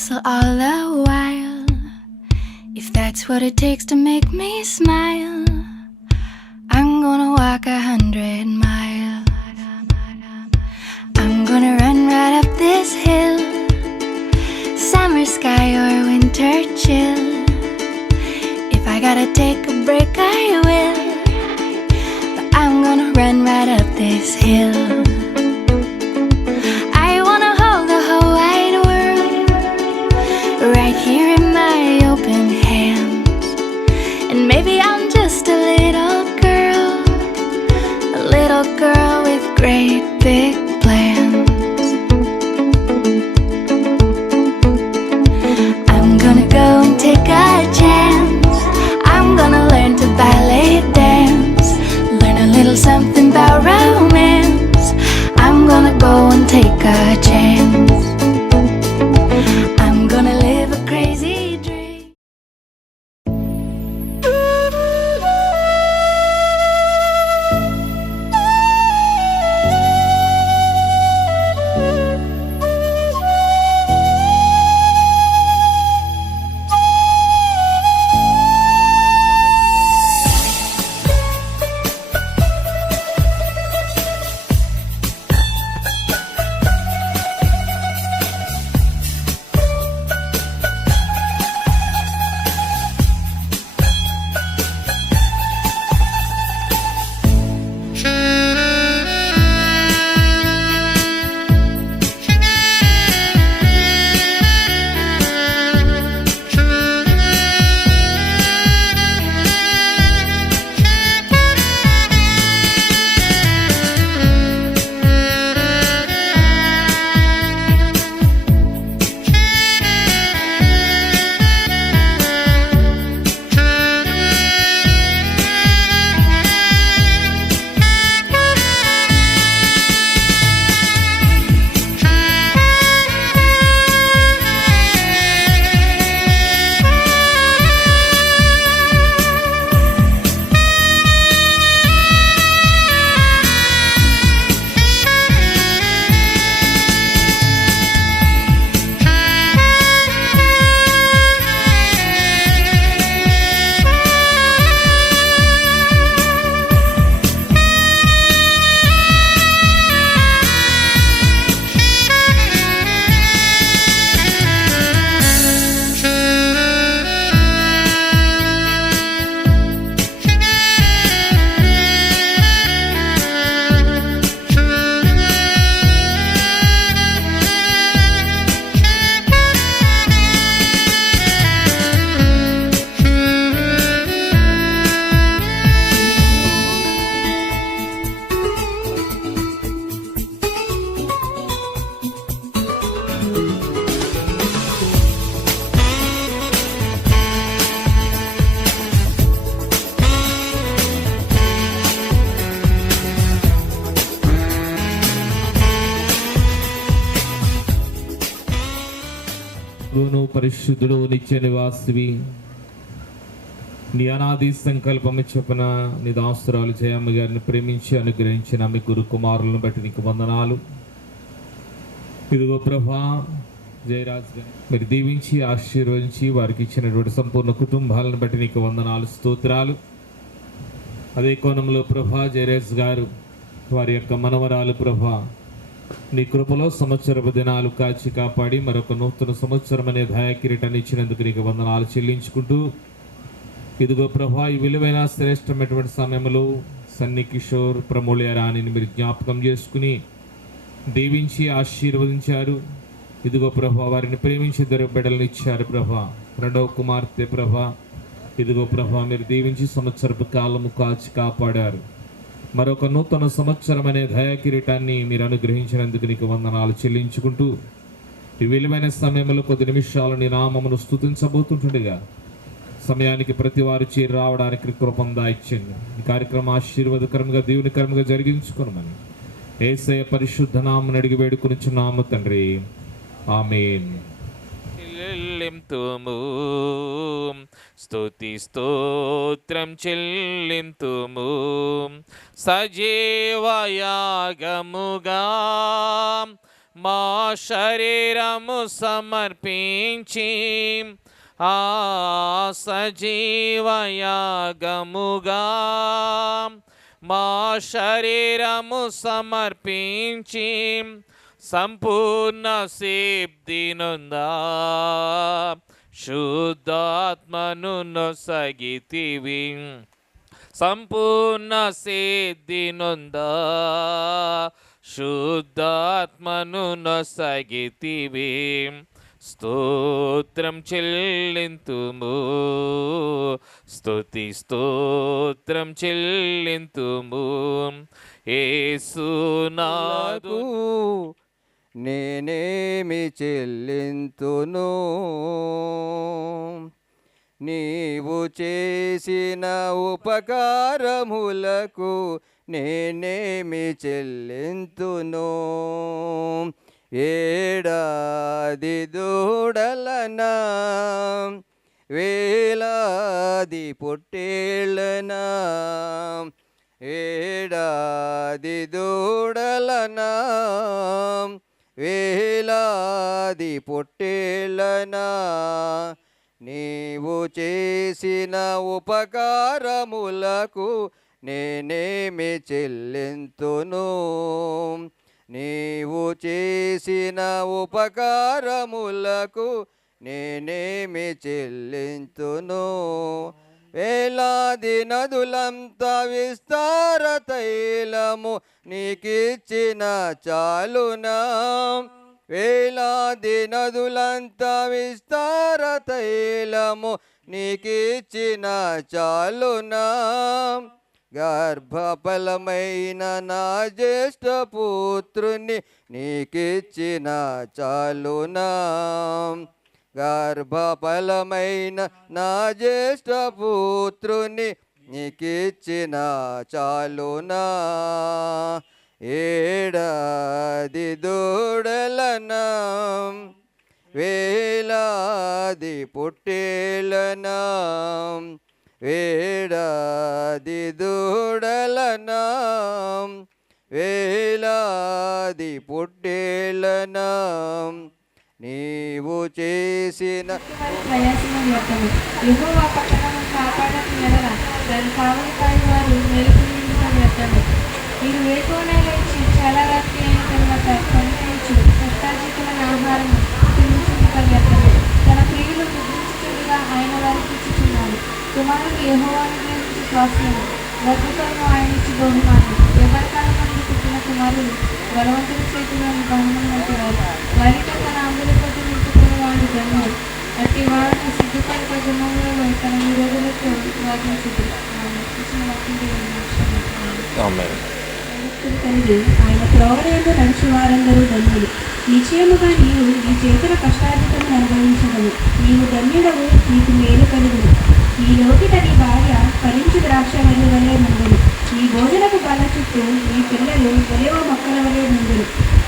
whistle all the while, if that's what it takes to make me smile. I'm gonna walk 100 miles. I'm gonna run right up this hill, summer sky or winter chill. If I gotta take a break, I will, but I'm gonna run right up this hill. I wanna hold the whole wide world right here in my open hands. And maybe I'm just a little girl with great big plans. I'm gonna go and take a chance. I'm gonna learn to ballet dance, learn a little something about romance. I'm gonna go and take a chance. I'm gonna live a crazy dream. పరిశుద్ధుడు నిత్య నివాసివి, నీ అనాది సంకల్పము చొప్పున నీ దాసురాలు జయమ్మ గారిని ప్రేమించి అనుగ్రహించిన మీ గురు కుమారులను బట్టి నీకు వందనాలు. ఇదిగో ప్రభా, జయరాజ్ గారు మీరు దీవించి ఆశీర్వదించి వారికి ఇచ్చినటువంటి సంపూర్ణ కుటుంబాలను బట్టి నీకు వందనాలు, స్తోత్రాలు. అదే కోణంలో ప్రభా, జయరాజ్ గారు వారి యొక్క మనవరాలు ప్రభా, నీ కృపలో సంవత్సరపు దినాలు కాచి కాపాడి మరొక నూతన సంవత్సరం అనే దయాకిరీటాన్ని ఇచ్చినందుకు నీకు వందనాలు చెల్లించుకుంటూ, ఇదిగో ప్రభా, ఈ విలువైన శ్రేష్టమైనటువంటి సమయంలో సన్ని కిషోర్ ప్రమూల్య రాణిని మీరు జ్ఞాపకం చేసుకుని దీవించి ఆశీర్వదించారు. ఇదిగో ప్రభా, వారిని ప్రేమించి ఇద్దరు బిడ్డలను ఇచ్చారు ప్రభా. రెండవ కుమార్తె ప్రభా, ఇదిగో ప్రభా, మీరు దీవించి సంవత్సరపు కాలము కాచి కాపాడారు. మరొక నూతన సంవత్సరం అనే దయాకిరీటాన్ని మీరు అనుగ్రహించినందుకు నీకు వందనాలు చెల్లించుకుంటూ, ఈ విలువైన సమయంలో కొద్ది నిమిషాలు నీ నామమును స్తుతించబోతుంటుండగా సమయానికి ప్రతి వారు చేరి రావడానికి కృపను దయచేయండి. ఈ కార్యక్రమం ఆశీర్వాదకరంగా దీవెనకరంగా జరిగించుకోమని యేసయ్య పరిశుద్ధ నామమున అడిగి వేడుకొనుచున్నాము తండ్రి, ఆమేన్. చెల్లింతుము స్తుతి స్తోత్రం చెల్లింతుము, సజీవయాగముగా మా శరీరము సమర్పించి ఆ సజీవయాగముగా మా శరీరము సమర్పించి సంపూర్ణ సిద్ధి నొందా శుద్ధాత్మను నొసగితివి సంపూర్ణ సిద్ధి నొందా శుద్ధాత్మను నొసగితివి స్తోత్రం చెల్లింతుము స్తుతి స్తోత్రం చెల్లింతుము యేసునాదు నేనేమి చెల్లింతును నీవు చేసిన ఉపకారములకు నేనేమి చెల్లింతును ఏడాది దూడలనా వేలాది పొట్టేళ్ళనా ఏడాది దూడలనా వేలాది పొట్టేళ్ళనా నీవు చేసిన ఉపకారములకు నేనేమి చెల్లింతును నీవు చేసిన ఉపకారములకు నేనేమి చెల్లింతును వేలాది నదులంత విస్తార తైలము నీకిచ్చిన చాలునా వేలాది నదులంత విస్తార తైలము నీకిచ్చిన చాలునా గర్భఫలమైన నా జ్యేష్ఠ పుత్రుని నీకిచ్చిన చాలునా గర్భఫలమైన నా జ్యేష్ఠ పుత్రుని నీకిచ్చిన చాలునా ఏడాది దూడలనా వేలాది పొట్టేళ్ళనా వేడాది దూడలనా వేలాది పొట్టేళ్ళనా నీవు చేసిన ప్రయాసము వ్యర్థము యెహోవా పట్టణము కాపాడని ఎడల దాని కావలికాయి వారు మెలుకునిందుట వ్యర్థము మీరు వేకువనే లేచి చాలా రాత్రి అయిన తర్వాత పనిచేయచ్చు కష్టార్జితమైన ఆహారము తినుచుందుట వ్యర్థము తన ప్రియులు ముగించుచుండగా ఆయన వారికి ఇచ్చుచున్నాడు కుమారుడు యెహోవాను ప్రేమించి స్వాస్థ్యము గర్భఫలము ఆయన ఇచ్చి బహుమానం ఎవరికాలం నుండి పుట్టిన కుమారులు బలవంతుల చేతిలోని బంధం వంటి వారు వారితో తన ఆంబులతో నింపుకున్న వాడు ధన్యుడు అట్టి వారిని సిగ్గుపడక గుణంలో తన విరోధులతో వాదించుడు తండ్రి ఆయన త్రోవయందు నడిచి వారందరూ ధన్యులు నిశ్చయముగా నీవు నీ చేతుల కష్టార్జితము అనుభవించగలవు నీవు ధన్యుడవు నీకు మేలు కలుగును నీ లోకిట నీ భార్య ఫలించు ద్రాక్ష వల్లి వలె నుండును నీ భోజనపు బల చుట్టూ నీ పిల్లలు ఒలివ మొక్కల వలె నుండును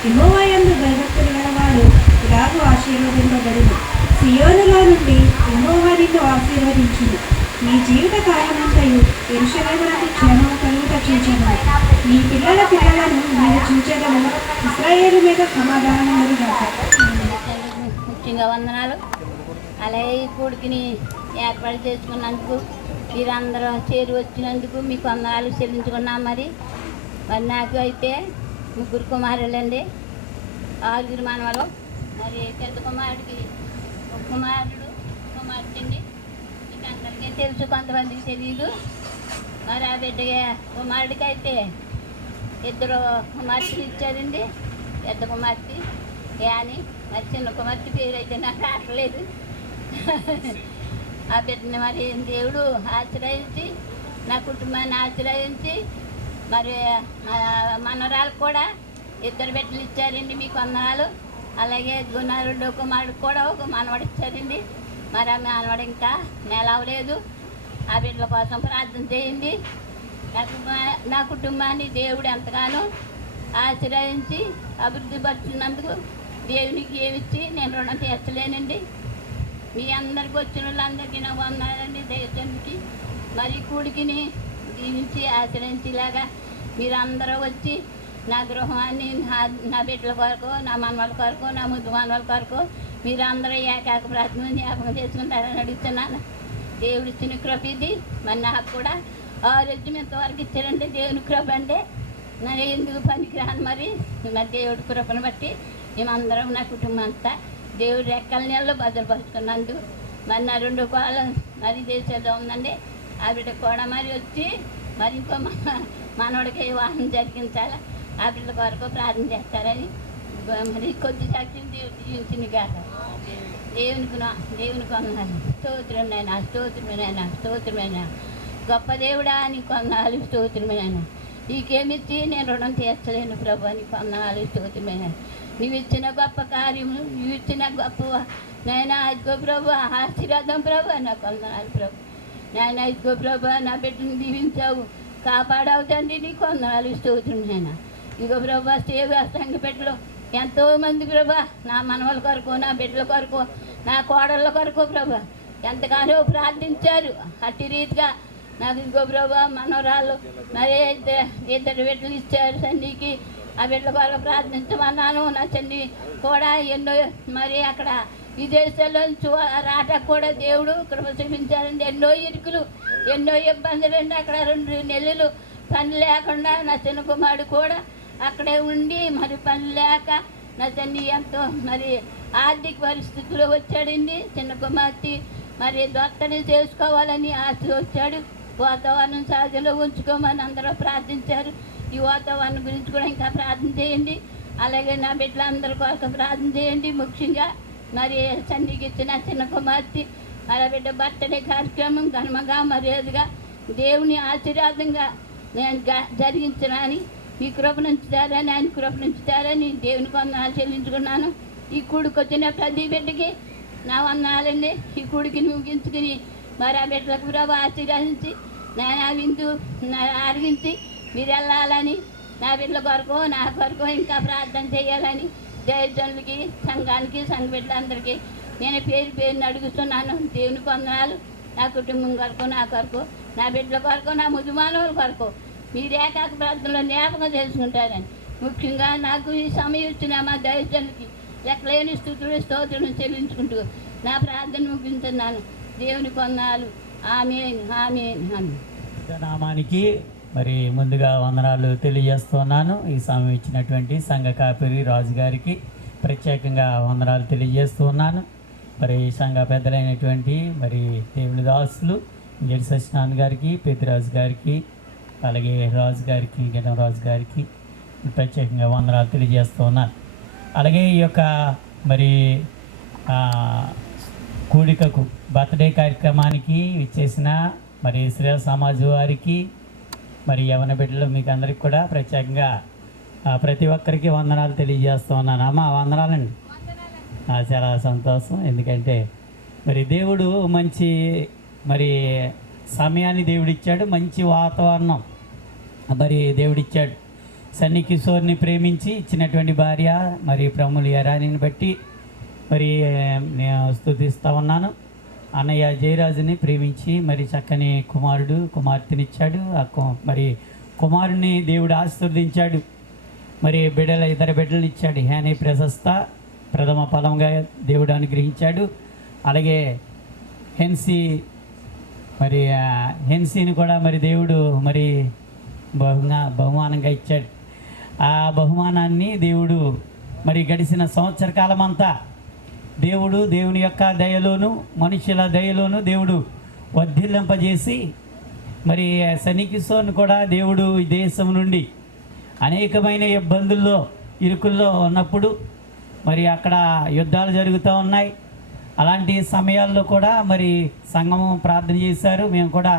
యెహోవాయందు భయభక్తులు గలవాడు ఇలాగూ ఆశీర్వదింపబడును సియోనులో నుండి యెహోవా నిన్ను ఆశీర్వదించును నీ జీవిత కాలమంతయు యెరూషలేమునకు క్షేమము కలుగుట చూచెదవు నీ పిల్లల పిల్లలను నీవు చూచెదవు ఇశ్రాయేలు మీద సమాధానం కలుగుగాక. ముఖ్యంగా వందనాలు. అలాగే ఈ కొడుకుని ఏర్పాటు చేసుకున్నందుకు మీరందరూ చేరి వచ్చినందుకు మీకు వందనాలు చెల్లించుకున్నాం. మరి నాకు అయితే ముగ్గురు కుమారులండి, 6 మనవలు. మరి పెద్ద కుమారుడికి ఒక కుమారుడు కుమార్తె అండి. మీకు అందరికీ తెలుసు, కొంతమందికి తెలియదు. మరి ఆ బిడ్డగా కుమారుడికి అయితే 2 కుమార్తెలు ఇచ్చారండి. పెద్ద కుమార్తె యాని, మరి చిన్న కుమార్తె పేరు అయితే నాకు రావట్లేదు. ఆ బిడ్డని మరి దేవుడు ఆశ్రయించి నా కుటుంబాన్ని ఆశ్రయించి మరి మనవరాలకు కూడా 2 బిడ్డలు ఇచ్చారండి. మీకు వందనాలు. అలాగే 2 కుమారుడు కూడా ఒక మనవడు ఇచ్చారండి. మరి ఆ మనవడు ఇంకా నెల అవ్వలేదు. ఆ బిడ్డల కోసం ప్రార్థన చేయండి. నా కుటుంబాన్ని దేవుడు ఎంతగానో ఆశ్రయించి అభివృద్ధి పరుచున్నందుకు దేవునికి ఏమిచ్చి నేను రుణం తీర్చలేనండి. మీ అందరికి వచ్చిన వాళ్ళందరికీ నాకు వందనాలండి. దేవునికి మరి కూడికిని దీవించి ఆశ్రయించేలాగా మీరు అందరూ వచ్చి నా గృహాన్ని నా బిడ్డల కొరకు, నా మనవాళ్ళ కొరకు, నా ముద్దు మనవాళ్ళ కొరకు మీరు అందరూ ఏకాక ప్రార్థన జ్ఞాపకం చేసుకుంటారని అడుగుతున్నాను. దేవుడు ఇచ్చిన కృప ఇది. మరి నాకు కూడా ఆరోగ్యం ఎంతవరకు ఇచ్చారంటే దేవుని కృప అంటే నేను ఎందుకు పనికిరాను. మరి దేవుడి కృపను బట్టి మేమందరం నా కుటుంబం అంతా దేవుడి రెక్కల నీళ్ళు భద్రపరుచుకున్నందుకు మరి నా 2 కోళ్ళ మరి దేశంలో ఉందండి. ఆ బిడ్డ కూడా మరి వచ్చి మరి ఇంకో మనోడికి వివాహం జరిగించాలి. ఆ బిడ్డ కొరకు ప్రార్థన చేస్తారని మరి కొద్ది సాక్ష్యం జీవించింది కాక దేవునికి వందనాలు. స్తోత్రమైనా స్తోత్రమైనా స్తోత్రమైనా గొప్ప దేవుడా నీకు వందనాలు స్తోత్రమైనా. నీకేమిచ్చి నేను రుణం తీర్చలేను ప్రభు, నీకు వందనాలు స్తోత్రమైనా. నీవు ఇచ్చిన గొప్ప కార్యము, నీవు ఇచ్చిన గొప్ప నైనా ఇదిగో ప్రభు ఆశీర్వాదం ప్రభు, నాకు వందనాలు ప్రభు. నాయన ఇదిగో ప్రభు నా బిడ్డను దీవించావు, కాపాడావు తండ్రి, నీకు వందనాలు స్తోత్రమైనా. ఇదిగో ప్రభు సేవ సంఘ బిడ్డలు ఎంతోమంది ప్రభా నా మనవల కొరకు, నా బిడ్డల కొరకు, నా కోడళ్ళ కొరకు ప్రభా ఎంతగానో ప్రార్థించారు. అట్టి రీతిగా నాకు ఇదిగో ప్రభా మనవరాళ్ళు మరి 2 బిడ్డలు ఇచ్చారు చండీకి. ఆ బిడ్డల కొరకు ప్రార్థించమన్నాను. నా చండి కూడా ఎన్నో మరి అక్కడ విదేశాల్లో రాటకు కూడా దేవుడు కృప చూపించారండి. ఎన్నో ఇరుకులు, ఎన్నో ఇబ్బందులు అండి. అక్కడ 2 నెలలు పని లేకుండా నా చిన్న కుమారుడు కూడా అక్కడే ఉండి మరి పని లేక నా తల్లి ఎంతో మరి ఆర్థిక పరిస్థితుల్లో వచ్చాడండి. చిన్న కుమార్తె మరి దత్తని చేసుకోవాలని ఆశ వచ్చాడు. వాతావరణం సహజంలో ఉంచుకోమని అందరూ ప్రార్థించారు. ఈ వాతావరణం గురించి కూడా ఇంకా ప్రార్థన చేయండి. అలాగే నా బిడ్డలందరి కొరకు ప్రార్థన చేయండి. ముఖ్యంగా మరి చండీకి ఇచ్చిన చిన్న కుమార్తె మరి బిడ్డ బర్త్డే కార్యక్రమం ఘనంగా మర్యాదగా దేవుని ఆశీర్వాదంగా నేను జరిగించనని ఈ కృపనుంచుతారని, ఆయన కృపనుంచుతారని దేవునికి వందనాలు చెల్లించుకున్నాను. ఈ కూడికి వచ్చిన ప్రతి బిడ్డకి నా వందనాలండి. ఈ కూడికి ముగించుకుని మరి ఆ బిడ్డలకు ప్రభు ఆశీర్వదించి నేను విందు అరిగించి మీరు వెళ్ళాలని, నా బిడ్డల కొరకు నా కొరకు ఇంకా ప్రార్థన చేయాలని దైవజనులకి, సంఘానికి, సంఘ బిడ్డలందరికీ నేను పేరుని అడుగుతున్నాను. దేవునికి వందనాలు. నా కుటుంబం కొరకు, నా కొరకు, నా బిడ్డల కొరకు, నా ముదుమానవుల కొరకు మీరు ఏకాక ప్రార్థనలో జ్ఞాపకం చేసుకుంటారని ముఖ్యంగా నాకు ఈ సమయం ఇచ్చిన మా దైవజనులకి లెక్కలేని స్తుతులు స్తోత్రం చెల్లించుకుంటూ నా ప్రార్థన ముగించున్నాను. దేవునికి వందనాలు. ఆమేన్ ఆమేన్ ఆమేన్. నామానికి మరి ముందుగా వందనాలు తెలియజేస్తున్నాను. ఈ సమయం ఇచ్చినటువంటి సంఘ కాపరి రాజు గారికి ప్రత్యేకంగా వందనాలు తెలియజేస్తున్నాను. మరి సంఘ పెద్దలైనటువంటి మరి దేవుని దాసులు ఇంజడి సత్యనారాయణ గారికి, పెద్దిరాజు గారికి, అలాగే రాజు గారికి, గెడం రాజు గారికి ప్రత్యేకంగా వందనాలు తెలియజేస్తున్నాను. అలాగే ఈ యొక్క మరి కూడికకు బర్త్డే కార్యక్రమానికి ఇచ్చేసిన మరి శ్రీ సమాజ్ వారికి, మరి యవన బిడ్డలు మీకు అందరికి కూడా ప్రత్యేకంగా ప్రతి ఒక్కరికి వందనాలు తెలియజేస్తున్నాను. అమ్మ వందనాలండి. చాలా సంతోషం. ఎందుకంటే మరి దేవుడు మంచి మరి సమయాన్ని దేవుడిచ్చాడు, మంచి వాతావరణం మరి దేవుడిచ్చాడు. సన్నీ కిషోర్ని ప్రేమించి ఇచ్చినటువంటి భార్య మరి ప్రముల యరానిని బట్టి మరి నేను స్తుతిస్తూ ఉన్నాను. అన్నయ్య జయరాజుని ప్రేమించి మరి చక్కని కుమార్తెనిచ్చాడు. మరి కుమారుని దేవుడు ఆశీర్వదించాడు. మరి ఇద్దరు బిడ్డలను ఇచ్చాడు. హ్యానీ ప్రశస్త ప్రథమ ఫలంగా దేవుడు అనుగ్రహించాడు. అలాగే హెన్సీని కూడా మరి దేవుడు మరి బహుమానంగా ఇచ్చాడు. ఆ బహుమానాన్ని దేవుడు మరి గడిచిన సంవత్సర కాలం అంతా దేవుని యొక్క దయలోను మనుషుల దయలోను దేవుడు వర్ధిల్లింపజేసి మరి సన్నీ కిషోర్ని కూడా దేవుడు ఈ దేశం నుండి అనేకమైన ఇబ్బందుల్లో ఇరుకుల్లో ఉన్నప్పుడు మరి అక్కడ యుద్ధాలు జరుగుతూ ఉన్నాయి. అలాంటి సమయాల్లో కూడా మరి సంఘము ప్రార్థన చేశారు. మేము కూడా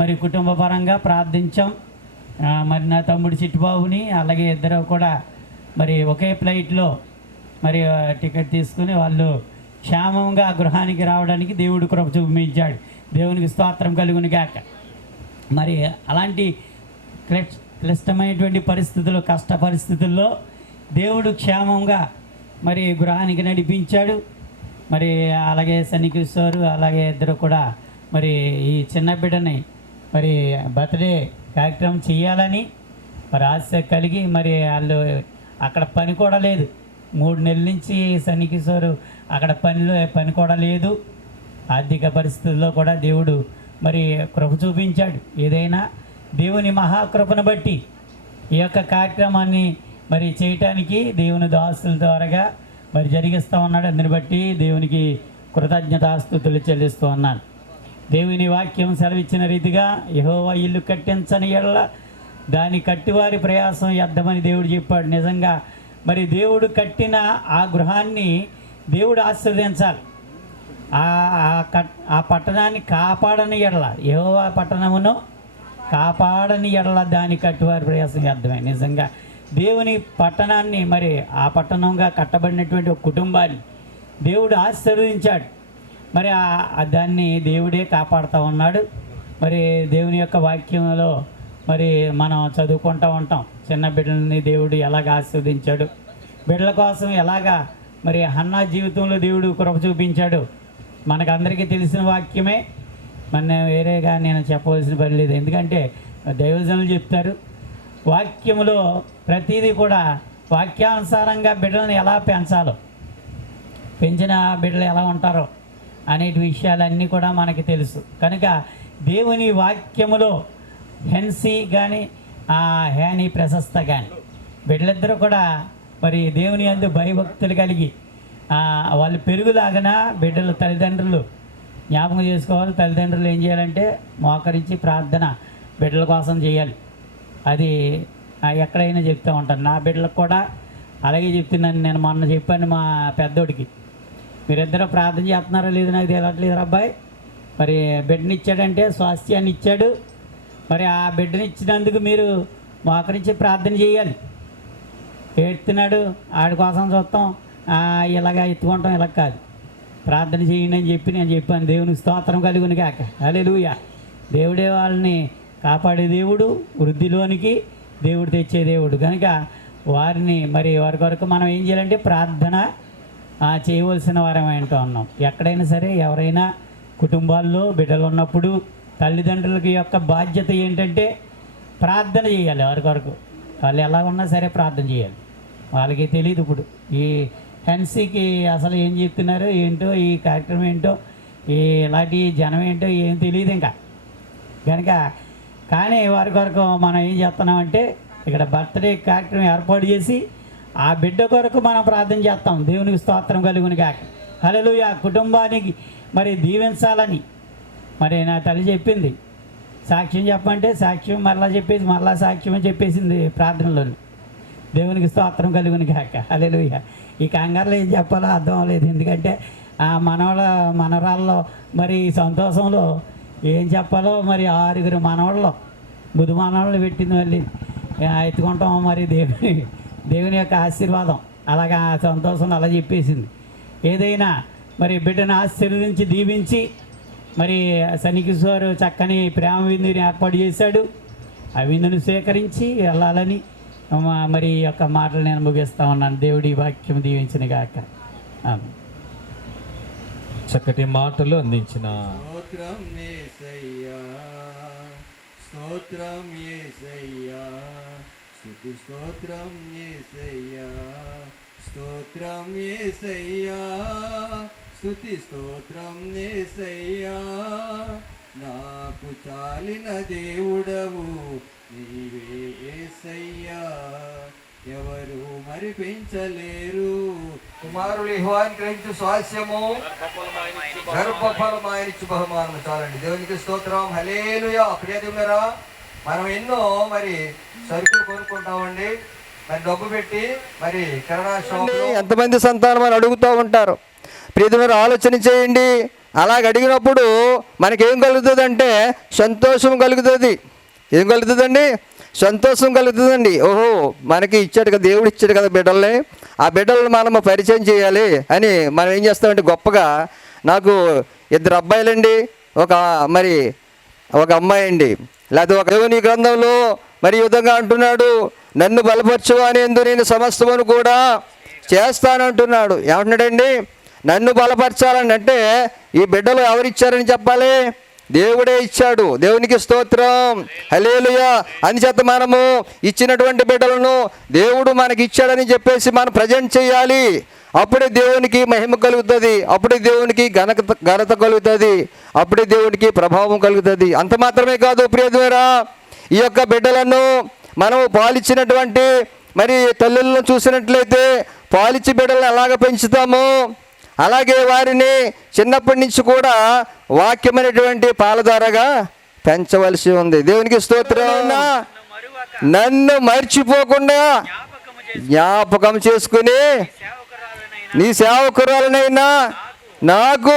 మరి కుటుంబ పరంగా ప్రార్థించాం. మరి నా తమ్ముడు చిట్టుబాబుని అలాగే ఇద్దరు కూడా మరి ఒకే ఫ్లైట్లో మరి టికెట్ తీసుకుని వాళ్ళు క్షేమంగా గృహానికి రావడానికి దేవుడు కృప చూపించాడు. దేవునికి స్తోత్రం కలుగును గాక. మరి అలాంటి క్లిష్టమైనటువంటి పరిస్థితుల్లో, కష్ట పరిస్థితుల్లో దేవుడు క్షేమంగా మరి గృహానికి నడిపించాడు. మరి అలాగే సన్నీ కిషోర్ అలాగే ఇద్దరు కూడా మరి ఈ చిన్న బిడ్డని మరి బర్త్డే కార్యక్రమం చేయాలని మరి ఆశ కలిగి మరి వాళ్ళు అక్కడ పని కూడా లేదు. 3 నెలల నుంచి సన్నీ కిషోర్ అక్కడ పని కూడా లేదు. ఆర్థిక పరిస్థితుల్లో కూడా దేవుడు మరి కృప చూపించాడు. ఏదైనా దేవుని మహాకృపను బట్టి ఈ యొక్క కార్యక్రమాన్ని మరి చేయటానికి దేవుని దాసుల ద్వారాగా మరి జరిగిస్తూ ఉన్నాడు. అందుని బట్టి దేవునికి కృతజ్ఞతాస్తుతులు చెల్లిస్తూ ఉన్నాను. దేవుని వాక్యం సెలవిచ్చిన రీతిగా యెహోవా ఇల్లు కట్టించని ఎడల దాని కట్టివారి ప్రయాసం వ్యర్థమని దేవుడు చెప్పాడు. నిజంగా మరి దేవుడు కట్టిన ఆ గృహాన్ని దేవుడు ఆశీర్వదించాలి. ఆ పట్టణాన్ని కాపాడని ఎడల, యెహోవా పట్టణమును కాపాడని ఎడల దాని కట్టివారి ప్రయాసం వ్యర్థమే. నిజంగా దేవుని పట్టణాన్ని మరి ఆ పట్టణంగా కట్టబడినటువంటి ఒక కుటుంబాన్ని దేవుడు ఆశీర్వదించాడు. మరి దాన్ని దేవుడే కాపాడుతూ ఉన్నాడు. మరి దేవుని యొక్క వాక్యంలో మరి మనం చదువుకుంటూ ఉంటాం. చిన్న బిడ్డలని దేవుడు ఎలాగ ఆశీర్వదించాడు, బిడ్డల కోసం ఎలాగా మరి హన్నా జీవితంలో దేవుడు కృప చూపించాడు మనకందరికీ తెలిసిన వాక్యమే. మన వేరేగా నేను చెప్పవలసిన పని లేదు. ఎందుకంటే దైవజనులు చెప్తారు, వాక్యములో ప్రతిదీ కూడా వాక్యానుసారంగా బిడ్డలను ఎలా పెంచాలో, పెంచిన బిడ్డలు ఎలా ఉంటారో అనేటి విషయాలన్నీ కూడా మనకి తెలుసు. కనుక దేవుని వాక్యములో హెన్సీ కానీ హ్యానీ ప్రశస్త కానీ బిడ్డలిద్దరూ కూడా మరి దేవుని యందు భయభక్తులు కలిగి వాళ్ళు పెరుగులాగన బిడ్డలు తల్లిదండ్రులు జ్ఞాపకం చేసుకోవాలి. తల్లిదండ్రులు ఏం చేయాలంటే మోకరించి ప్రార్థన బిడ్డల కోసం చేయాలి. అది ఎక్కడైనా చెప్తూ ఉంటాను. నా బిడ్డలకు కూడా అలాగే చెప్తున్నాను. నేను మొన్న చెప్పాను మా పెద్దోడికి, మీరిద్దరూ ప్రార్థన చేస్తున్నారో లేదు నాకు తెలియట్లేదు అబ్బాయి. మరి బిడ్డనిచ్చాడంటే స్వాస్థ్యాన్ని ఇచ్చాడు. మరి ఆ బిడ్డనిచ్చినందుకు మీరు మోకరించి ప్రార్థన చేయాలి. ఏడుతున్నాడు, ఆడి కోసం చూస్తాం, ఇలాగ ఎత్తుకుంటాం, ఇలా కాదు. ప్రార్థన చేయండి అని చెప్పి నేను చెప్పాను. దేవునికి స్తోత్రం కలుగును గాక. హల్లెలూయా. దేవుడే వాళ్ళని కాపాడే దేవుడు, వృద్ధిలోనికి దేవుడు తెచ్చే దేవుడు. కనుక వారిని మరి వారి కొరకు మనం ఏం చేయాలంటే ప్రార్థన చేయవలసిన వారం ఏంటో ఉన్నాం. ఎక్కడైనా సరే ఎవరైనా కుటుంబాల్లో బిడ్డలు ఉన్నప్పుడు తల్లిదండ్రులకి యొక్క బాధ్యత ఏంటంటే ప్రార్థన చేయాలి. వారి కొరకు వాళ్ళు ఎలా ఉన్నా సరే ప్రార్థన చేయాలి. వాళ్ళకి తెలియదు ఇప్పుడు ఈ హెన్సీకి అసలు ఏం చెప్తున్నారో ఏంటో, ఈ కార్యక్రమం ఏంటో, ఇలాంటి జనం ఏంటో ఏం తెలియదు ఇంకా. కనుక కానీ వారి కొరకు మనం ఏం చేస్తున్నామంటే ఇక్కడ బర్త్డే కార్యక్రమం ఏర్పాటు చేసి ఆ బిడ్డ కొరకు మనం ప్రార్థన చేస్తాం. దేవునికి స్తోత్రం కలుగును గాక. హల్లెలూయా. కుటుంబానికి మరి దీవించాలని మరి నా తల్లి చెప్పింది. సాక్ష్యం చెప్పమంటే సాక్ష్యం మరలా చెప్పేసి మరలా సాక్ష్యం చెప్పేసింది ప్రార్థనలోని. దేవునికి స్తోత్రం కలుగును గాక. హల్లెలూయా. ఈ కంగారులో ఏం చెప్పాలో అర్థం అవ్వలేదు. ఎందుకంటే ఆ మనవరాల్లో మరి సంతోషంలో ఏం చెప్పాలో మరి 6 మనవాళ్ళు బుధు మనవాళ్ళు పెట్టింది. మళ్ళీ ఎత్తుకుంటాం మరి దేవుని యొక్క ఆశీర్వాదం అలాగా సంతోషంలో అలా చెప్పేసింది. ఏదైనా మరి బిడ్డను ఆశీర్వదించి దీవించి మరి సన్నీ కిషోర్ చక్కని ప్రేమ విందుని ఏర్పాటు చేశాడు. ఆ విందును స్వీకరించి వెళ్ళాలని మరి ఈ యొక్క మాటలు నేను ముగిస్తా ఉన్నాను. దేవుడి వాక్యం దీవించిన గాక. చక్కటి మాటలు అందించిన స్తోత్రం యేసయ్యా, స్తోత్రం యేసయ్యా, స్తుతి స్తోత్రం యేసయ్యా, స్తోత్రం యేసయ్యా, స్తుతి స్తోత్రం యేసయ్యా. నాకు చాలిన దేవుడవు నీవే యేసయ్యా, ఎవరు మరి పెంచలేరు. కుమారులు యెహోవాను గ్రహించు స్వాస్యము, గర్భఫలం ఆయనిచ్చు బహుమానము. చాలండి. దేవునికి స్తోత్రం. హల్లెలూయా. ప్రియ దేవులారా, మనం ఎన్నో మరి సరుకులు కొనుక్కుంటామండి, మరి డబ్బు పెట్టి మరి కిరాణా షాప్. ఎంతమంది సంతానం అని అడుగుతూ ఉంటారు. ప్రియ దేవులారా, ఆలోచన చేయండి. అలాగ అడిగినప్పుడు మనకేం కలుగుతుందంటే సంతోషం కలుగుతుంది. ఏం కలుగుతుందండి? సంతోషం కలుగుతుందండి. ఓహో, మనకి ఇచ్చాడు కదా, దేవుడు ఇచ్చాడు కదా బిడ్డల్ని, ఆ బిడ్డలను మనం పరిచయం చేయాలి అని మనం ఏం చేస్తామంటే గొప్పగా, నాకు 2 అబ్బాయిలండి, ఒక అమ్మాయి అండి. లేకపోతే ఒక దేవుని గ్రంథంలో మరి ఈ విధంగా అంటున్నాడు, నన్ను బలపరచు అని ఎందు నేను సమస్తమును కూడా చేస్తానంటున్నాడు. ఏమంటున్నాడండి? నన్ను బలపరచాలని అంటే ఈ బిడ్డలు ఎవరిచ్చారని చెప్పాలి? దేవుడే ఇచ్చాడు. దేవునికి స్తోత్రం, హల్లెలూయా. అందుచేత మనము ఇచ్చినటువంటి బిడ్డలను దేవుడు మనకి ఇచ్చాడని చెప్పేసి మనం ప్రజెంట్ చేయాలి. అప్పుడే దేవునికి మహిమ కలుగుతుంది, అప్పుడే దేవునికి ఘనత కలుగుతుంది, అప్పుడే దేవునికి ప్రభావం కలుగుతుంది. అంత మాత్రమే కాదు ప్రియదేవరా, ఈ యొక్క బిడ్డలను మనము పాలిచ్చినటువంటి మరి తల్లులను చూసినట్లయితే పాలిచ్చి బిడ్డలను ఎలాగ పెంచుతామో అలాగే వారిని చిన్నప్పటి నుంచి కూడా వాక్యమైనటువంటి పాలధారగా పెంచవలసి ఉంది. దేవునికి స్తోత్రం. నన్ను మర్చిపోకుండా జ్ఞాపకం చేసుకుని నీ సేవకురాలనైనా నాకు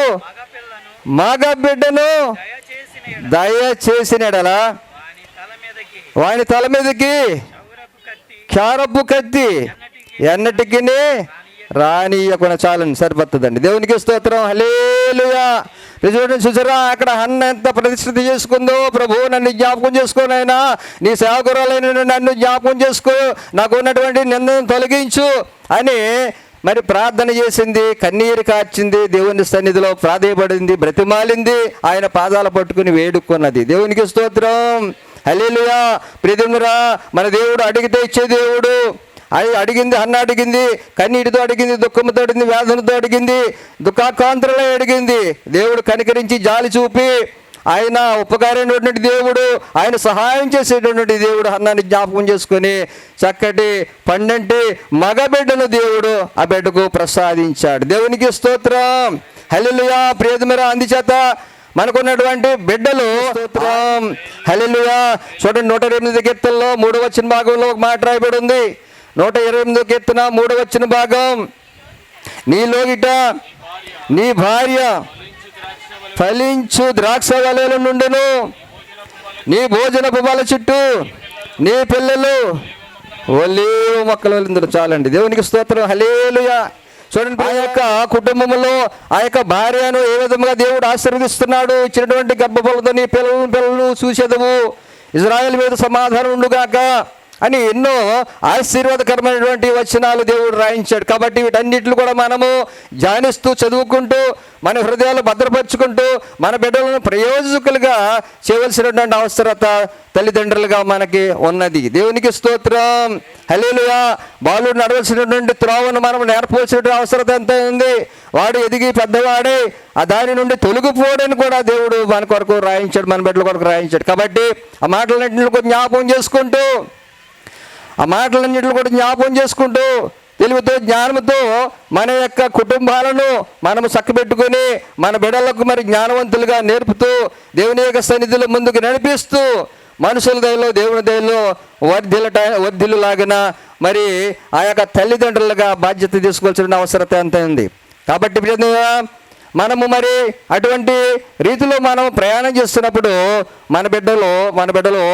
మగ బిడ్డను దయచేసినడలా వాని తల మీదకి క్షారపు కత్తి ఎన్నటికి రానియకుండా చాలని సరిపోతుందండి. దేవునికి స్తోత్రం, హల్లెలూయా. చూసారా అక్కడ హన్న ఎంత ప్రతిష్ఠిత చేసుకుందో, ప్రభు నన్ను జ్ఞాపకం చేసుకోనైనా, నీ సేవకురాలైన నన్ను జ్ఞాపకం చేసుకో, నాకు ఉన్నటువంటి నిందను తొలగించు అని మరి ప్రార్థన చేసింది, కన్నీరు కార్చింది, దేవుని సన్నిధిలో ప్రాధేయపడింది, బ్రతిమాలింది, ఆయన పాదాలు పట్టుకుని వేడుకున్నది. దేవునికి స్తోత్రం, హల్లెలూయా. ప్రియదేవురా, మన దేవుడు అడిగితే ఇచ్చే దేవుడు. అడిగింది అన్న అడిగింది, కన్నీటితో అడిగింది, దుఃఖంతో అడిగింది, వేదనతో అడిగింది, దుఃఖాకాంతరలో అడిగింది. దేవుడు కనికరించి జాలి చూపి ఆయన ఉపకారైనటువంటి దేవుడు, ఆయన సహాయం చేసేటటువంటి దేవుడు అన్నాన్ని జ్ఞాపకం చేసుకొని చక్కటి పండంటి మగబిడ్డను దేవుడు ఆ బిడ్డకు ప్రసాదించాడు. దేవునికి స్తోత్రం, హల్లెలూయా. ప్రియదేవురా, అందుచేత మనకున్నటువంటి బిడ్డలు స్తోత్రం, హల్లెలూయా. చూడండి 128 కీర్తనలో 3వ వచన భాగంలో ఒక మాట రాయబడి ఉంది. 128 కీర్తన 3వ వచన భాగం, నీలోగిట నీ భార్య ఫలించు ద్రాక్ష వలెల నుండును, నీ భోజనపు బల చుట్టూ నీ పిల్లలు ఒలీవ మొక్కలు. చాలండి. దేవునికి స్తోత్రం, హల్లెలూయా. చూడండి, ఆ యొక్క కుటుంబంలో ఆ యొక్క భార్యను ఏ విధంగా దేవుడు ఆశీర్వదిస్తున్నాడు. ఇచ్చినటువంటి గర్భఫలంతో నీ పిల్లలను చూసేదవు, ఇజ్రాయేల్ మీద సమాధానం ఉండుగాక అని ఎన్నో ఆశీర్వాదకరమైనటువంటి వచనాలు దేవుడు రాయించాడు. కాబట్టి వీటన్నిటిని కూడా మనము ధ్యానిస్తూ చదువుకుంటూ మన హృదయాలు భద్రపరుచుకుంటూ మన బిడ్డలను ప్రయోజకులుగా చేయవలసినటువంటి అవసరత తల్లిదండ్రులుగా మనకి ఉన్నది. దేవునికి స్తోత్రం, హల్లెలూయా. బాలుడు నడవలసినటువంటి త్రోవను మనం నేర్పవలసినటువంటి అవసరత ఎంత ఉంది. వాడు ఎదిగి పెద్దవాడే ఆ దాని నుండి తొలగిపోవడానికి కూడా దేవుడు మన కొరకు రాయించాడు, మన బిడ్డల కొరకు రాయించాడు. కాబట్టి ఆ మాటలన్నింటిని కూడా జ్ఞాపకం చేసుకుంటూ తెలివితో జ్ఞానంతో మన యొక్క కుటుంబాలను మనము చక్కబెట్టుకొని మన బిడ్డలకు మరి జ్ఞానవంతులుగా నేర్పుతూ దేవుని యొక్క సన్నిధిలో ముందుకు నడిపిస్తూ మనుషుల దయలో దేవుని దయలో వర్ధిల్లులాగిన మరి ఆ యొక్క తల్లిదండ్రులుగా బాధ్యత తీసుకోవాల్సిన అవసరత ఎంత ఉంది. కాబట్టి మనము మరి అటువంటి రీతిలో మనం ప్రయాణం చేస్తున్నప్పుడు మన బిడ్డలు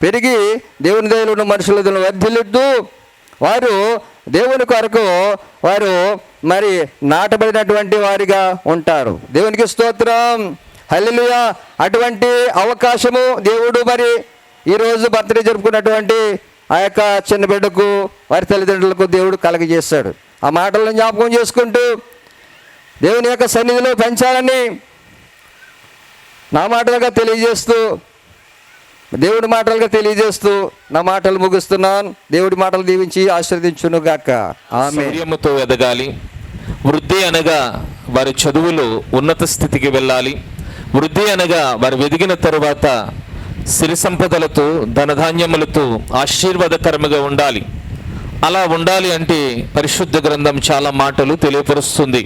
పెరిగి దేవుని దయలో మనుషుల దయలో వర్ధిల్లుతూ వారు దేవుని కొరకు వారు మరి నాటబడినటువంటి వారిగా ఉంటారు. దేవునికి స్తోత్రం, హల్లెలూయా. అటువంటి అవకాశము దేవుడు మరి ఈరోజు బర్త్డే జరుపుకున్నటువంటి ఆ యొక్క చిన్న బిడ్డకు వారి తల్లిదండ్రులకు దేవుడు కలగజేశాడు. ఆ మాటలను జ్ఞాపకం చేసుకుంటూ దేవుని యొక్క సన్నిధిలో పెంచాలని నా మాటలుగా తెలియజేస్తూ దేవుడి మాటలుగా తెలియజేస్తూ నా మాటలు ముగిస్తున్నాను. దేవుడి మాటలు దీవించి ఆశీర్వదించును గాక. ఆమేన్. ఎదగాలి. వృద్ధి అనగా వారి చదువులు ఉన్నత స్థితికి వెళ్ళాలి. వృద్ధి అనగా వారు ఎదిగిన తరువాత సిరి సంపదలతో ధనధాన్యములతో ఆశీర్వాదకరముగా ఉండాలి. అలా ఉండాలి అంటే పరిశుద్ధ గ్రంథం చాలా మాటలు తెలియపరుస్తుంది.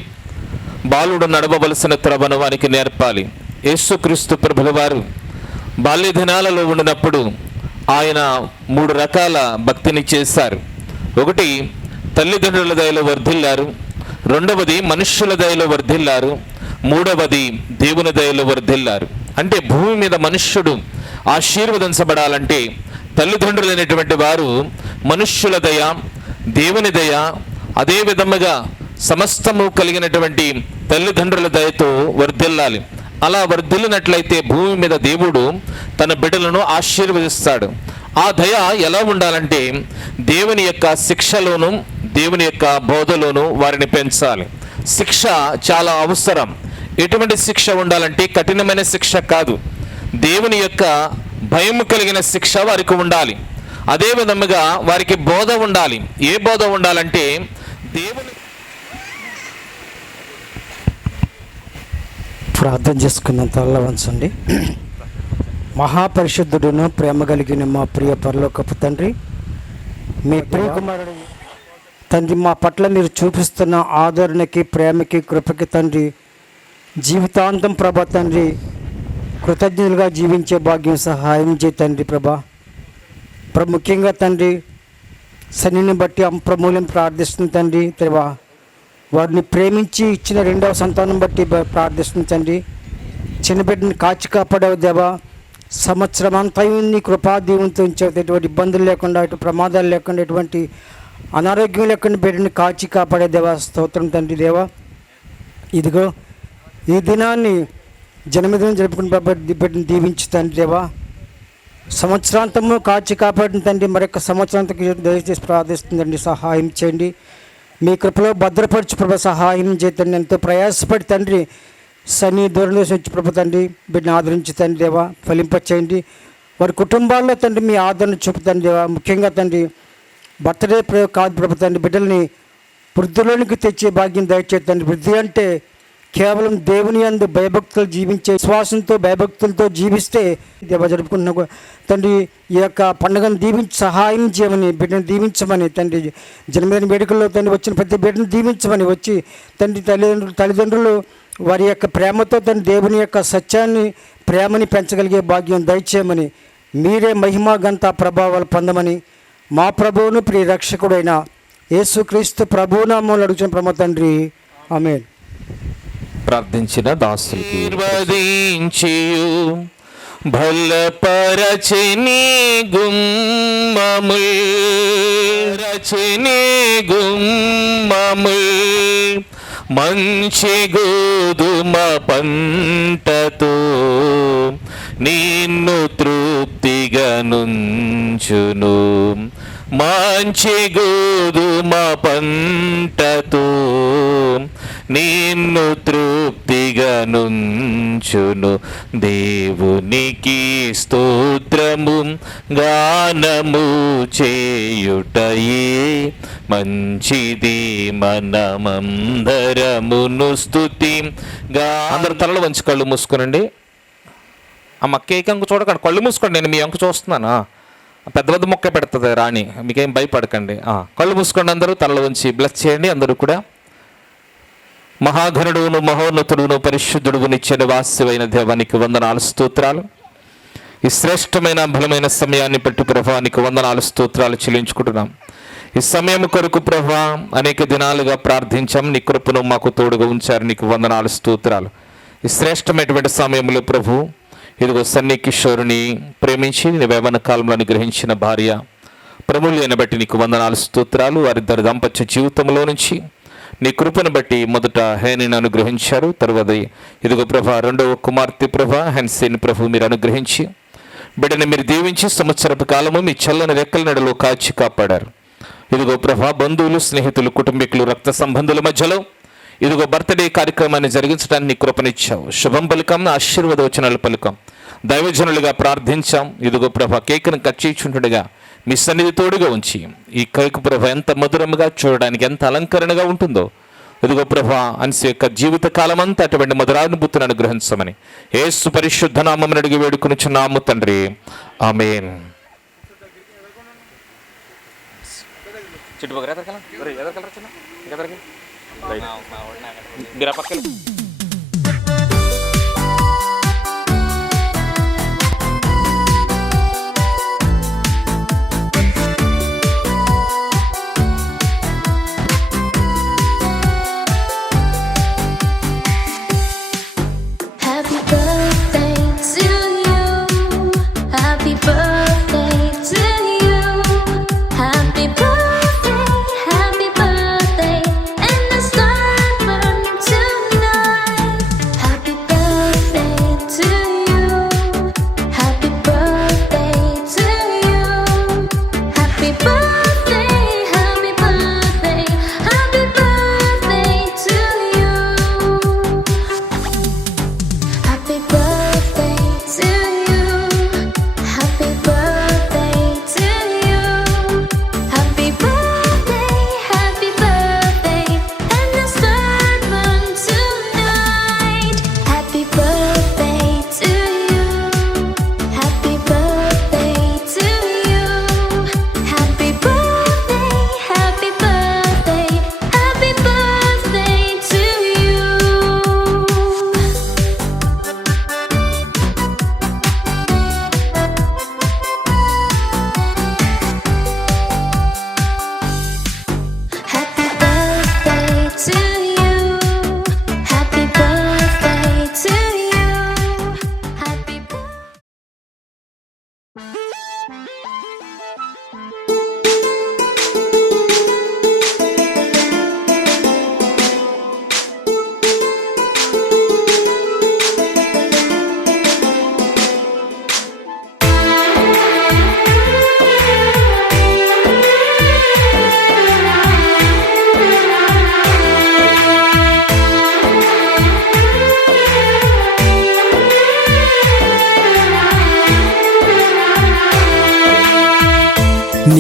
బాలుడు నడవవలసిన త్రవను వానికి నేర్పాలి. యేసుక్రీస్తు ప్రభుల వారు బాల్య దినాలలో ఉండినప్పుడు ఆయన 3 రకాల భక్తిని చేశారు. ఒకటి, తల్లిదండ్రుల దయలో వర్ధిల్లారు. రెండవది, మనుష్యుల దయలో వర్ధిల్లారు. మూడవది, దేవుని దయలో వర్ధిల్లారు. అంటే భూమి మీద మనుష్యుడు ఆశీర్వదించబడాలంటే తల్లిదండ్రులైనటువంటి వారు మనుష్యుల దయ, దేవుని దయ, అదే విధముగా సమస్తము కలిగినటువంటి తల్లిదండ్రుల దయతో వర్ధిల్లాలి. అలా వర్ధిల్లినట్లయితే భూమి మీద దేవుడు తన బిడ్డలను ఆశీర్వదిస్తాడు. ఆ దయ ఎలా ఉండాలంటే దేవుని యొక్క శిక్షలోను దేవుని యొక్క బోధలోను వారిని పెంచాలి. శిక్ష చాలా అవసరం. ఎటువంటి శిక్ష ఉండాలంటే కఠినమైన శిక్ష కాదు, దేవుని యొక్క భయం కలిగిన శిక్ష వారికి ఉండాలి. అదే విధముగా వారికి బోధ ఉండాలి. ఏ బోధ ఉండాలంటే దేవుని. ప్రార్థన చేసుకున్న తల్ల వంచండి. మహాపరిశుద్ధుడును ప్రేమ కలిగిన మా ప్రియ పరలోకపు తండ్రి, మీ ప్రియ కుమారుడు తండ్రి, మా పట్ల మీరు చూపిస్తున్న ఆదరణకి, ప్రేమకి, కృపకి తండ్రి జీవితాంతం ప్రభా తండ్రి కృతజ్ఞతలుగా జీవించే భాగ్యం సహాయం చేయ తండ్రి ప్రభా. ముఖ్యంగా తండ్రి శనిని బట్టి అప్రమూల్యం ప్రార్థిస్తుంది తండ్రి ప్రభా. వారిని ప్రేమించి ఇచ్చిన రెండవ సంతానం బట్టి ప్రార్థిస్తుంది తండ్రి. చిన్న బిడ్డని కాచి కాపాడేవ దేవా. సంవత్సరం అంతా నీ కృపాదీవంతో ఉంచావు. ఎటువంటి ఇబ్బందులు లేకుండా, ఎటు ప్రమాదాలు లేకుండా, ఎటువంటి అనారోగ్యం లేకుండా బిడ్డని కాచి కాపాడే దేవా. స్తోత్రం తండ్రి దేవా. ఇదిగో ఈ దినాన్ని జన్మదినం జరుపుకుని బిడ్డని దీవించి తండ్రి దేవా. సంవత్సరాంతము కాచి కాపాడిన తండ్రి మరొక సంవత్సరాంతకి దయచేసి ప్రార్థిస్తుందండి. సహాయం చేయండి, మీ కృపలో భద్రపరచు ప్రభ. సహాయం చేయండి. ఎంతో ప్రయాసపడి తండ్రి శని దూరం నుంచి వచ్చి ప్రభు తండ్రి బిడ్డని ఆదరించి తండ్రి దేవా ఫలింపచేయండి. వారి కుటుంబాల్లో తండ్రి మీ ఆదరణ చూపుతండి దేవా. ముఖ్యంగా తండ్రి బర్త్డే కాదు ప్రభు తండ్రి, బిడ్డల్ని వృద్ధిలోనికి తెచ్చే భాగ్యం దయచేయండి. వృద్ధి అంటే కేవలం దేవుని యందు భయభక్తులు జీవించే, విశ్వాసంతో భయభక్తులతో జీవిస్తే దేవ జరుపుకుంటున్న తండ్రి ఈ యొక్క పండుగను దీవించి సహాయం చేయమని, బిడ్డను దీవించమని తండ్రి. జన్మదిన వేడుకల్లో తండ్రి వచ్చిన ప్రతి బిడ్డను దీవించమని, వచ్చి తండ్రి తల్లిదండ్రులు వారి యొక్క ప్రేమతో తండ్రి దేవుని యొక్క సత్యాన్ని, ప్రేమని పెంచగలిగే భాగ్యం దయచేయమని, మీరే మహిమ ఘనత ప్రభావాలు పొందమని మా ప్రభువును ప్రియ రక్షకుడైన యేసుక్రీస్తు ప్రభునామములో అడుగుచున్న ప్రభు తండ్రి, ఆమేన్. ప్రార్థించిన దాసులకి భలపరచని గుమ్మముల్ రచని గుమ్మముల్ మంచి గోధుమ పంటతో నిన్ను తృప్తిగా నుంచును. మంచి గోధుమ పంటతో నిన్ను తృప్తిగా నుంచును. దేవునికి స్తోత్రము గానము చేయుటయే మంచిది, మనమందరమును స్తుతి. అందరు తలలు వంచి కళ్ళు మూసుకునండి. ఆ మక్క ఏకంగా చూడకండి, కళ్ళు మూసుకోండి. నేను మీ అంక చూస్తున్నానా, పెద్ద పెద్ద మొక్క పెడుతుంది రాణి, మీకేం భయపడకండి. కళ్ళు మూసుకోండి, అందరూ తలలు వంచి బ్లెస్ చేయండి. అందరూ కూడా మహాఘనుడును మహోన్నతుడును పరిశుద్ధుడు నిత్య వాస్యమైన దేవానికి వందనాలు స్తోత్రాలు. ఈ శ్రేష్టమైన బలమైన సమయాన్ని బట్టి ప్రభానికి వందనాలు స్తోత్రాలు చెల్లించుకుంటున్నాం. ఈ సమయం కొరకు ప్రభా అనేక దినాలుగా ప్రార్థించాం, నీ కృపను మాకు తోడుగా ఉంచారు, నీకు వందనాలు స్తోత్రాలు. ఈ శ్రేష్టమైనటువంటి సమయంలో ప్రభు ఇదిగో సన్నీ కిషోరుని ప్రేమించి యవ్వన కాలంలో అనుగ్రహించిన భార్య ప్రముల్యను బట్టి నీకు వందనాలు స్తోత్రాలు. వారిద్దరి దాంపత్య జీవితంలో నుంచి నీ కృపను బట్టి మొదట హేనిని అనుగ్రహించారు, తర్వాత ఇదిగో ప్రభా రెండవ కుమార్తె ప్రభా హెన్సీని ప్రభు మీరు అనుగ్రహించి బిడ్డని మీరు దీవించి సంవత్సరపు కాలము మీ చల్లని రెక్కల నెడలో కాచి కాపాడారు. ఇదిగో ప్రభా బంధువులు, స్నేహితులు, కుటుంబీకులు, రక్త సంబంధుల మధ్యలో ఇదిగో బర్త్డే కార్యక్రమాన్ని జరిగించడానికి నీ కృపనిచ్చావు. శుభం పలికం, ఆశీర్వాద వచనాలు పలికం, దైవజనులుగా ప్రార్థించాం. ఇదిగో ప్రభా కేకును కట్ చేయించుంటుండగా మీ సన్నిధి తోడుగా ఉంచి ఈ కేకు ప్రభ ఎంత మధురంగా చూడడానికి ఎంత అలంకరణగా ఉంటుందో ఇదిగో ప్రభా అన్సి యొక్క జీవిత కాలం అంతా అటువంటి మధురానుభూతిని అనుగ్రహించమని యేసు పరిశుద్ధ నామమున అడిగి వేడుకొనుచున్నాము తండ్రి, ఆమేన్. Happy birthday to you. Happy birthday to you. Happy birthday, and the sun burn tonight.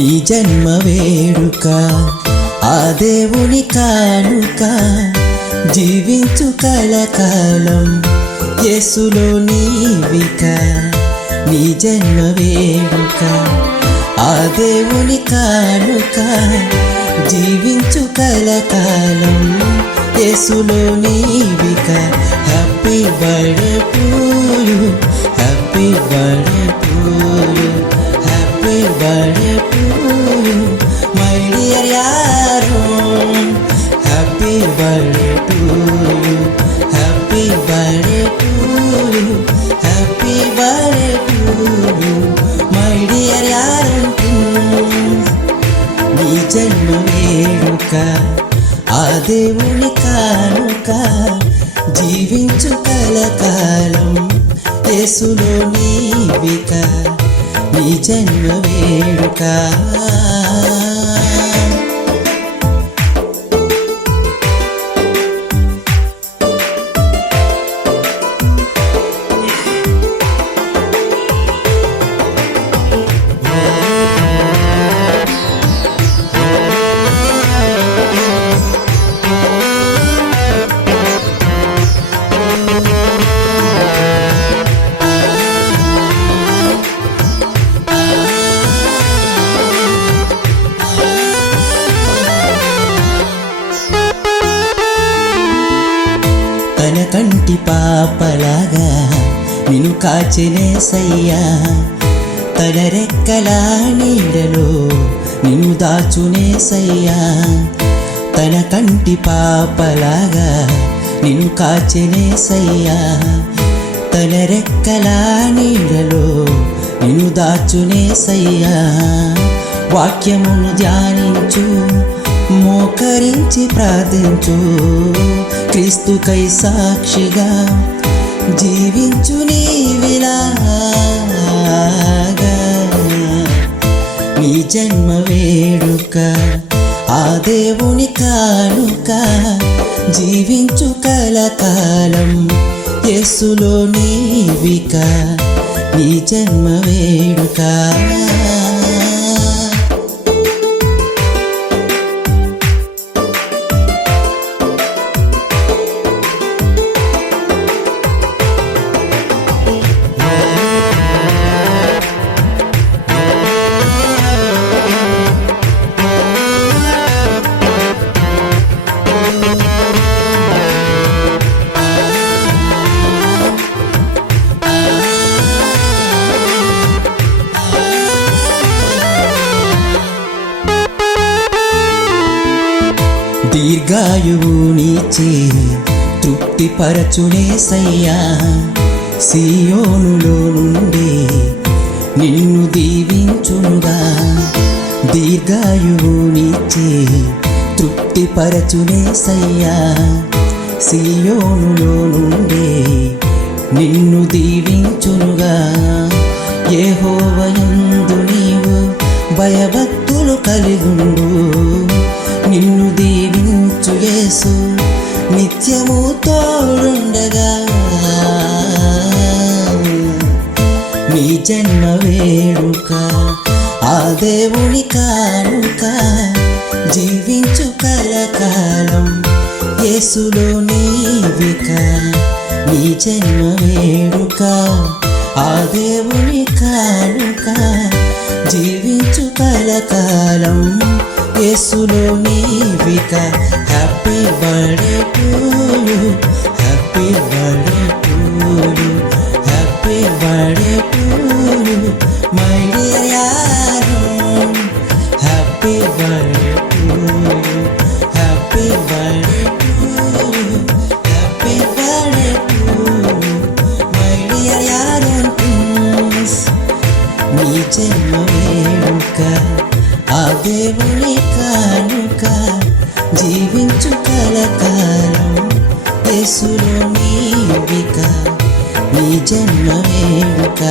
నీ జన్మ వేడుక ఆ దేవుని కానుక జీవించు కలకాలం యేసులో నీవిక నీ జన్మ వేడుక ఆ దేవుని కానుక జీవించు కలకాలం యేసులో నీవిక happy birthday to you happy birthday to you happy birthday to you my dear యారో happy birthday to you happy birthday to you happy birthday to you my dear యారో నీ జన్మ వేడుక ఆ దేవుని కానుక జీవించు కలకాలం యేసులో నీవిక నీ జన్మ వేడుక తన కంటి పాపలాగా నిన్ను కాచెనేసయ్యా తన రెక్కల నీడలో నిన్ను దాచునేసయ్యా తన కంటి పాపలాగా నిన్ను కాచెనేసయ్యా తన రెక్కల నీడలో నిన్ను దాచునేసయ్యా వాక్యమును ధ్యానించు మోకరించి ప్రార్థించు క్రీస్తుకై సాక్షిగా జీవించు నీవిలాగా నీ జన్మ వేడుక ఆ దేవుని కానుక జీవించు కలకాలం యేసులో నీవిక నీ జన్మ వేడుక దీర్ఘాయువు నీచే తృప్తిపరచునేసయ్యా సియోనులో నుండి నిన్ను దీవించునుగా దీర్ఘాయువు నీచే తృప్తిపరచునేసయ్యా సియోనులో నుండి నిన్ను దీవించునుగా యెహోవాయందు నీవు భయభక్తులు కలిగుండు నిన్ను దీవించు యేసు నిత్యము తోడుండగా నీ జన్మ వేడుక ఆ దేవుని కానుక జీవించు కలకాలం యేసులో నీవిక నీ జన్మ వేడుక ఆ దేవుని కానుక జీవించు కలకాలం యేసులో నీవిక happy birthday to you happy birthday to you happy birthday to you my dear యారో happy birthday to you happy birthday to you happy birthday to you my dear యారో నీ జన్మ వేడుక ఆ దేవుని కానుక జీవించు కలకాలం యేసులో నీవిక నీ జన్మ వేడుక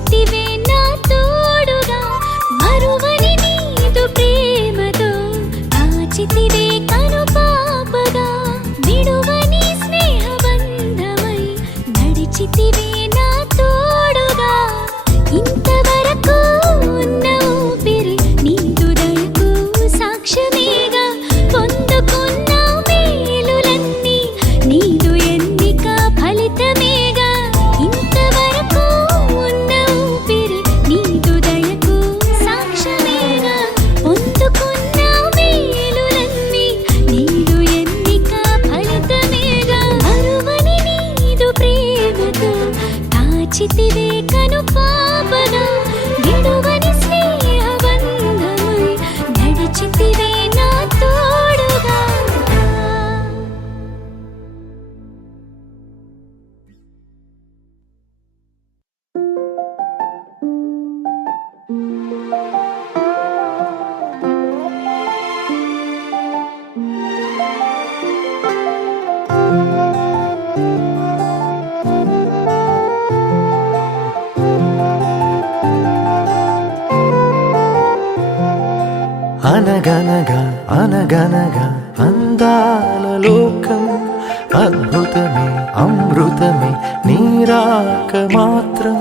నడిచితివే నా తోడుగా మరువని నీదు ప్రేమతో కాచితివే కను పాపగా విడువని స్నేహబంధమై నడిచితివే నా తోడుగా ఇంతవరకు ఉన్న ఊపిరి నీదు దయకు సాక్ష్యమేగా పొందుకున్న మేలులన్నీ నీదు ఎన్నిక ఫలితమేగా ఇంతవరకు ఉన్న ఊపిరి నీదు దయకు సాక్ష్యమేగా పొందుకున్న మేలులన్నీ నీదు ఎన్నిక ఫలితమేగా మరువని నీదు ప్రేమతో కాచితివే కను పాపగా విడువని స్నేహబంధమై నడిచితివే నా తోడుగా. అనగనగా అనగనగా అందాల లోకం అద్భుతమే అమృతమే నీరాక మాత్రం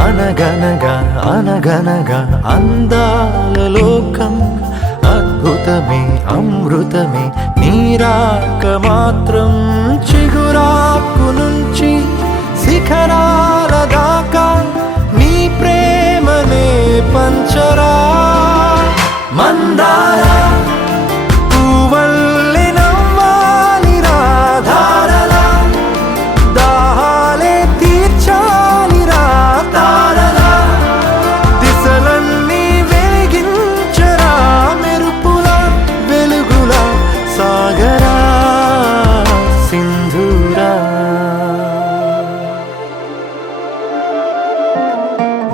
అనగనగా అనగనగా అందాల లోకం అద్భుతమే అమృతమే నీరాక మాత్రం చిగురాకు నుంచి శిఖరాల దాకా నీ ప్రేమనే పంచరా మందార పువ్వల్లె నవ్వాలి రాధారలా దాహాలే తీర్చాలి రా తారలా దిశలన్నీ వెలిగించరా మెరుపుల వెలుగుల సాగరా సింధూరా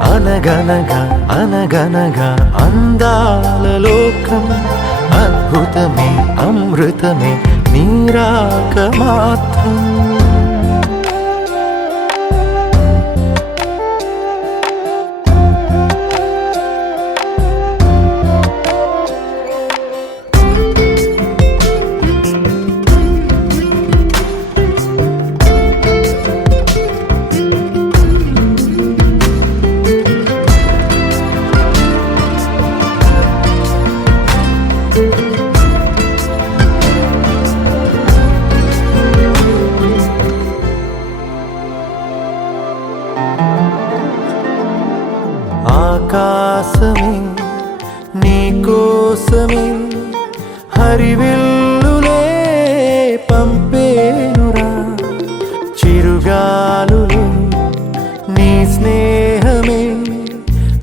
అనగనగా అనగనగా అందాల లోకం అద్భుతమే అమృతమే నీరాక మాత్రం ఆకాశమే నీకోసమే హరివిల్లులే పంపేనురా చిరుగాలులే నీ స్నేహమే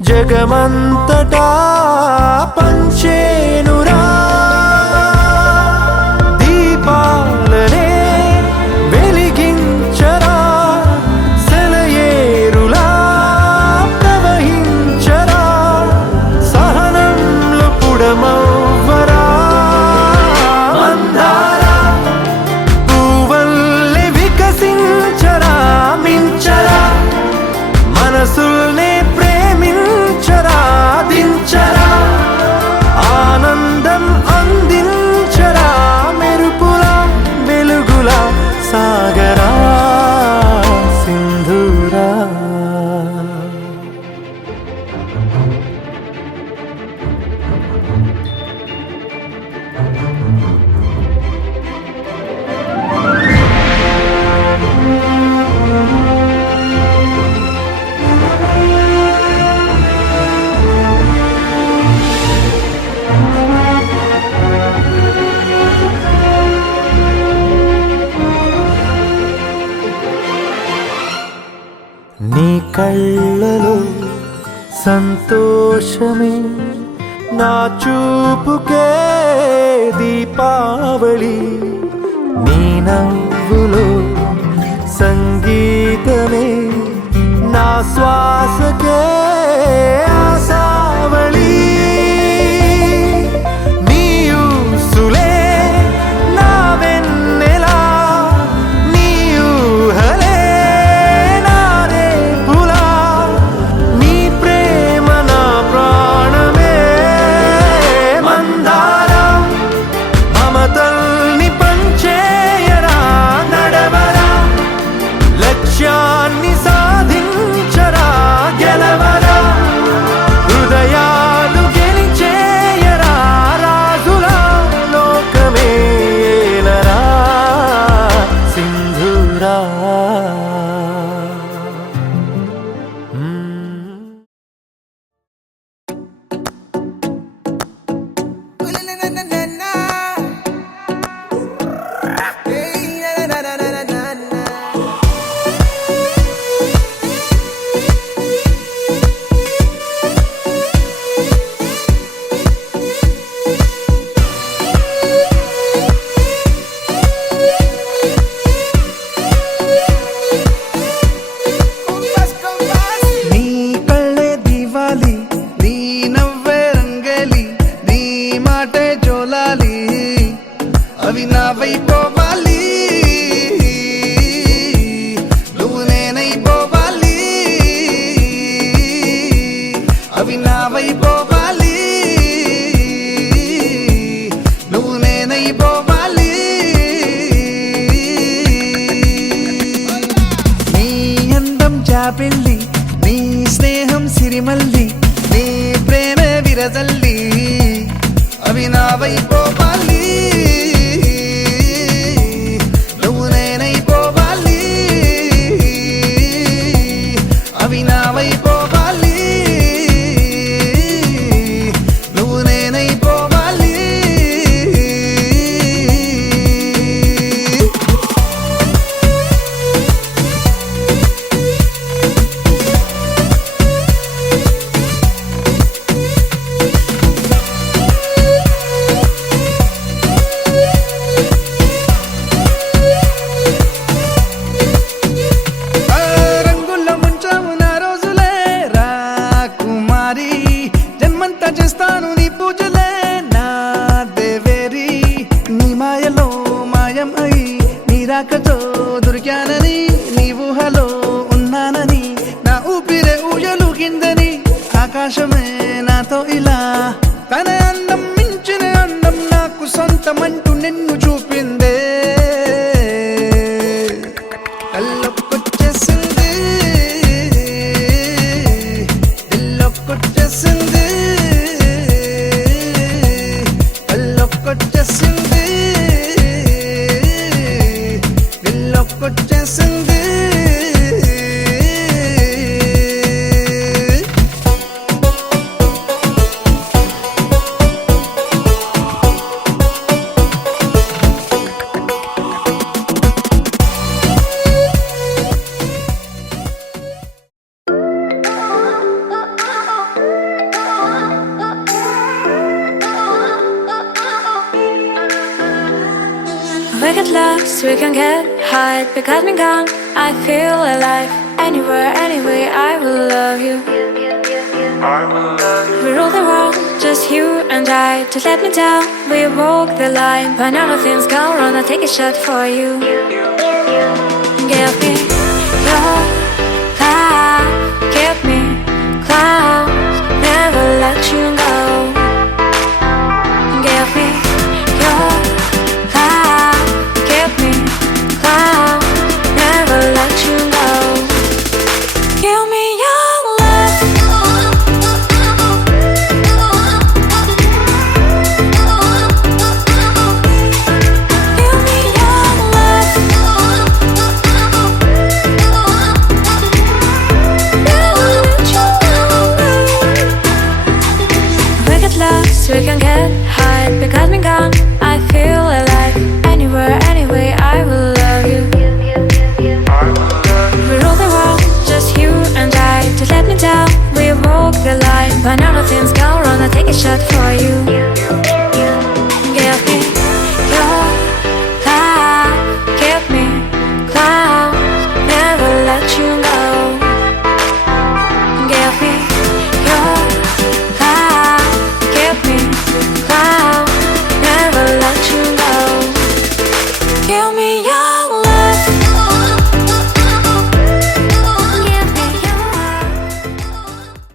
జగమంతటా పంచేనురా దీపాలనే వెలిగించరా సెలయేరులా ప్రవహించరా సహనంలో పుడమవ్వరా మందార పువ్వల్లె వికసించరా మించరా మనసుల్నే ప్రేమించరా దించరా ఆనందం అందించరా మెరుపుల వెలుగుల సాగరా సింధూరా నీ కళ్ళలో సంతోషమే నా చూపుకే దీపావళి నీ నవ్వులో సంగీతమే నా శ్వాసకే ఆశావళి నీ ఊసులే నా వెన్నెలా నేనైపోవాలి, నువ్వు నేనైపోవాలి, అవి నావైపోవాలి, నువ్వు నేనైపోవాలి. నీ అందం చాపెళ్ళి, నీ స్నేహం సిరిమల్లి, నీ ప్రేమ విరజల్లి, అవి నావైపోవాలి, నువ్వు నేనైపోవాలి, అవి నావైపోవాలి, నువ్వు నేనైపోవాలి. రంగుల్లో ముంచావు నా రోజులే రా కుమారి, జన్మంతా చేస్తాను నీ పూజలే నా దేవేరి. నీ మాయలో మాయం అయి, నీ రాకతో దొరికానని, నీ ఊహలో ఉన్నానని, నా ఊపిరే ఊయలుగిందని, ఆకాశమే నాతో ఇలా తన అందం మించిన అందం నాకు సొంతమంటూ నిన్ను చూపిందే. కళ్ళొక్కొచ్చేసింది, దిల్లొక్కొచ్చేసింది, కళ్ళొక్కొచ్చేసింది, దిల్లొక్కొచ్చేసింది. We get lost, we can get high, because me gone, I feel alive. Anywhere, anyway, I will love you. We rule the world, just you and I. Just let me down, we walk the line. When all of things go wrong, I'll take a shot for you. Give me